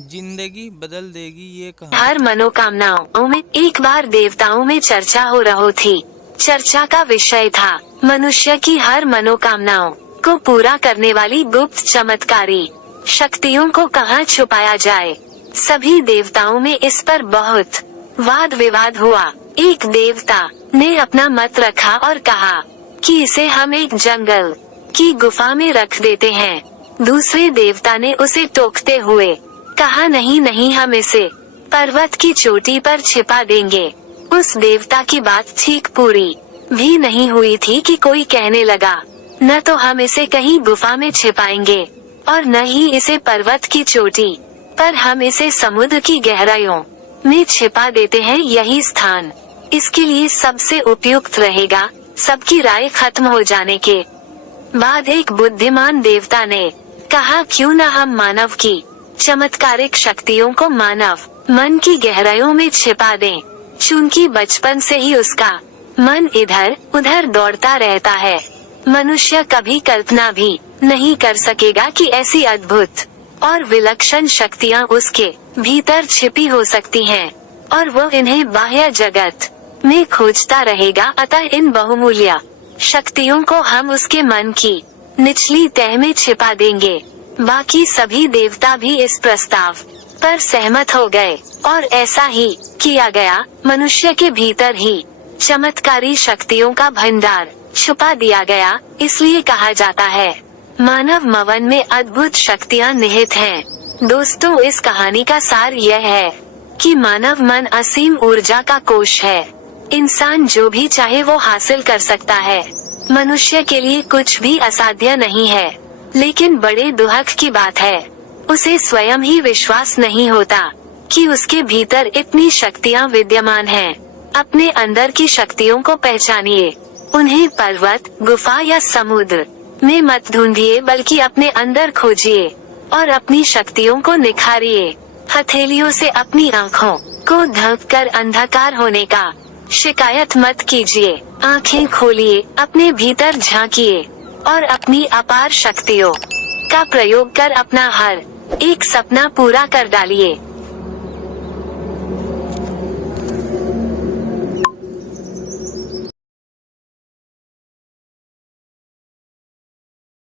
जिंदगी बदल देगी ये कहानी। हर मनोकामनाओं में एक बार देवताओं में चर्चा हो रही थी। चर्चा का विषय था मनुष्य की हर मनोकामनाओं को पूरा करने वाली गुप्त चमत्कारी शक्तियों को कहाँ छुपाया जाए। सभी देवताओं में इस पर बहुत वाद विवाद हुआ। एक देवता ने अपना मत रखा और कहा कि इसे हम एक जंगल की गुफा में रख देते हैं। दूसरे देवता ने उसे टोकते हुए कहा नहीं नहीं, हम इसे पर्वत की चोटी पर छिपा देंगे। उस देवता की बात ठीक पूरी भी नहीं हुई थी कि कोई कहने लगा न तो हम इसे कहीं गुफा में छिपाएंगे और न ही इसे पर्वत की चोटी पर, हम इसे समुद्र की गहराइयों में छिपा देते हैं। यही स्थान इसके लिए सबसे उपयुक्त रहेगा। सबकी राय खत्म हो जाने के बाद एक बुद्धिमान देवता ने कहा क्यों न हम मानव की चमत्कारिक शक्तियों को मानव मन की गहराइयों में छिपा दें। चूंकि बचपन से ही उसका मन इधर उधर दौड़ता रहता है, मनुष्य कभी कल्पना भी नहीं कर सकेगा कि ऐसी अद्भुत और विलक्षण शक्तियाँ उसके भीतर छिपी हो सकती हैं और वो इन्हें बाह्य जगत में खोजता रहेगा। अतः इन बहुमूल्य शक्तियों को हम उसके मन की निचली तह में छिपा देंगे। बाकी सभी देवता भी इस प्रस्ताव पर सहमत हो गए और ऐसा ही किया गया। मनुष्य के भीतर ही चमत्कारी शक्तियों का भंडार छुपा दिया गया। इसलिए कहा जाता है मानव मन में अद्भुत शक्तियाँ निहित हैं। दोस्तों, इस कहानी का सार यह है कि मानव मन असीम ऊर्जा का कोश है। इंसान जो भी चाहे वो हासिल कर सकता है। मनुष्य के लिए कुछ भी असाध्य नहीं है, लेकिन बड़े दुख की बात है उसे स्वयं ही विश्वास नहीं होता कि उसके भीतर इतनी शक्तियाँ विद्यमान हैं। अपने अंदर की शक्तियों को पहचानिए। उन्हें पर्वत, गुफा या समुद्र में मत ढूंढिए, बल्कि अपने अंदर खोजिए और अपनी शक्तियों को निखारिए। हथेलियों से अपनी आँखों को ढककर अंधकार होने का शिकायत मत कीजिए। आँखें खोलिए, अपने भीतर झांकिए और अपनी अपार शक्तियों का प्रयोग कर अपना हर एक सपना पूरा कर डालिए।